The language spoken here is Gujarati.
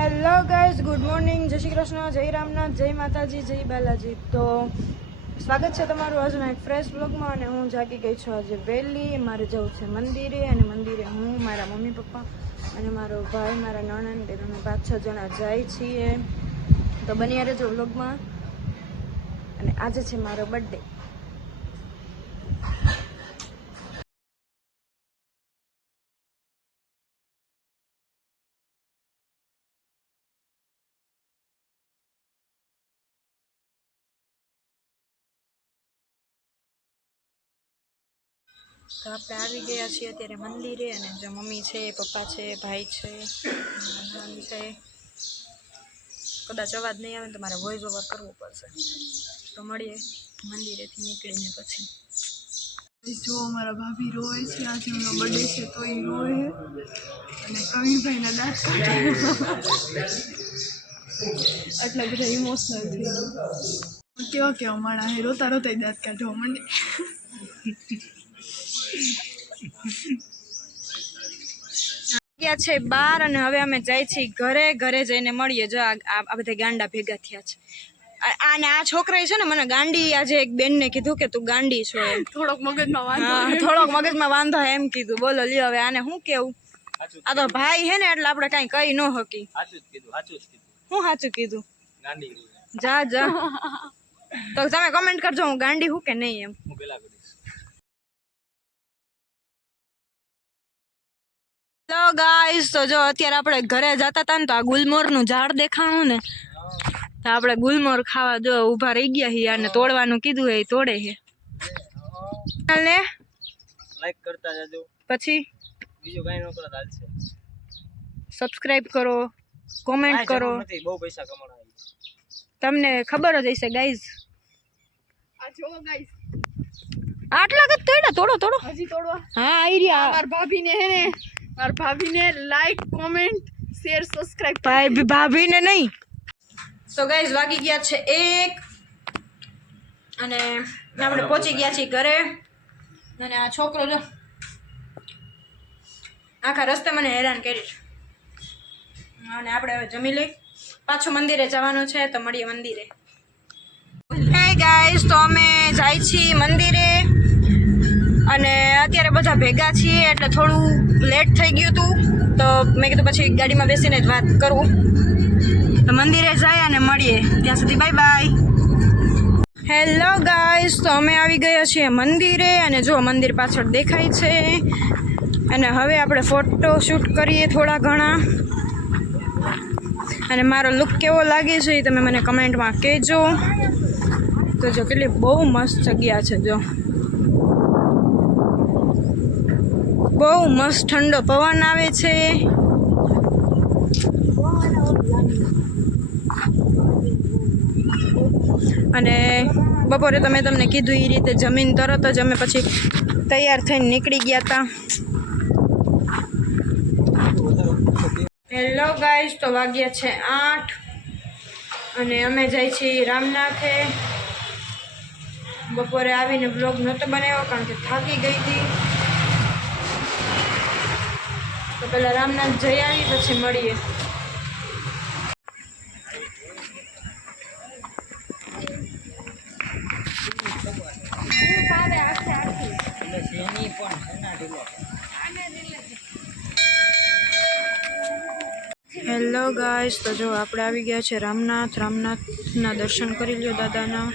હેલો ગાઈઝ, ગુડ મોર્નિંગ, જય શ્રી કૃષ્ણ, જય રામનાથ, જય માતાજી, જય બાલાજી. તો સ્વાગત છે તમારું આજના એક ફ્રેશ બ્લોગમાં. અને હું જાગી ગઈ છું આજે વહેલી. મારે જવું છે મંદિરે, અને મંદિરે હું, મારા મમ્મી પપ્પા અને મારો ભાઈ, મારા નણંદ, અમે 5-6 જણા જાય છીએ. તો બન્યા રહેજો બ્લોગમાં. અને આજે છે મારો બર્થડે. તો આપણે આવી ગયા છીએ અત્યારે મંદિરે. અને જો મમ્મી છે, પપ્પા છે, ભાઈ છે, નણંદ છે. કદાચ અવાજ નહીં આવે ને તો મારે વોઇસ ઓવર કરવું પડશે. તો મળીએ મંદિરેથી નીકળીને પછી. જો અમારા ભાભી રોય છે, આજે એમનો બર્થડે છે તો એ રોય. અને કવિભાઈના દાંત કાઢે, આટલા બધા ઇમોશનલ થઈ ગયા. કેવા માણા હે, રોતા રોતા દાંત કાઢવા માંડે. ગયા છે બાર, અને હવે અમે જાય છીએ ઘરે. ઘરે જઈને મળીએ. જો આ બધા ગાંડા ભેગા થયા છે. અને આ છોકરાએ છે ને મને ગાંડી, આજે એક બેનને કીધું કે તું ગાંડી છો. થોડોક મગજમાં વાંધો, થોડોક મગજમાં વાંધો એમ કીધું. બોલો લ્યો હવે આને શું કેવું. આ તો ભાઈ હે ને એટલે આપણે કઈ કહી ન હકી. હું સાચું કીધું? જા જા. તો તમે કમેન્ટ કરજો હું ગાંડી હું કે નહીં એમ. હેલો ગાઈસ, તો જો અત્યારે આપણે ઘરે જતા હતા ને તો આ ગુલમોરનું ઝાડ દેખાણું ને, તો આપણે ગુલમોર ખાવા જો ઊભા રહી ગયા છીએ. અને તોડવાનું કીધું એ તોડે છે. લાઈક કરતા જાજો, પછી બીજું કાઈ ન કરો ચાલશે. સબસ્ક્રાઇબ કરો, કોમેન્ટ કરો. બહુ પૈસા કમાણા તમને ખબર જ હશે ગાઈઝ. આ જો ગાઈસ, આટલા જ તોડ્યા. તોડો તોડો, હજી તોડવા. હા આઈ રહ્યા. મારા ભાભીને હે ને, મારા ભાભીને લાઈક, કોમેન્ટ, શેર, સબસ્ક્રાઇબ. ભાભીને નહીં. તો ગાઈઝ વાગી ગયા છે 1, અને આપણે પહોંચી ગયા છીએ ઘરે. અને આ છોકરો જો આખા રસ્તે મને હેરાન કરી છે. અને આપણે હવે જમી લઈ, પાછું મંદિરે જવાનું છે. તો મળીએ મંદિરે. હે ગાઈઝ, તો અમે જાય છીએ મંદિરે. અને અત્યારે બધા ભેગા છીએ એટલે થોડું લેટ થઈ ગયું હતું. તો મેં કીધું પછી ગાડીમાં બેસીને જ વાત કરું. તો મંદિરે જાય અને મળીએ. ત્યાં સુધી બાય બાય. હેલો ગાઈઝ, તો અમે આવી ગયા છીએ મંદિરે. અને જો મંદિર પાછળ દેખાય છે. અને હવે આપણે ફોટો શૂટ કરીએ થોડા ઘણા. અને મારો લુક કેવો લાગે છે એ તમે મને કમેન્ટમાં કહેજો. તો જો કેટલી બહુ મસ્ત જગ્યા છે. જો બહુ મસ્ત ઠંડો પવન આવે છે. અને બપોરે તો મેં તમને કીધું એ રીતે જમીન તરત જ અમે પછી તૈયાર થઈને નીકળી ગયા હતા. હેલો ગાઈઝ, તો વાગ્યા છે 8, અને અમે જાય છીએ રામનાથે. બપોરે આવીને બ્લોગ નહોતો બનાવ્યો કારણ કે થાકી ગઈ હતી. તો પહેલાં રામનાથ જઈ આવી, પછી મળીએ. હેલો ગાઈઝ, તો જો આપણે આવી ગયા છે રામનાથ. રામનાથના દર્શન કરી લ્યો દાદાના.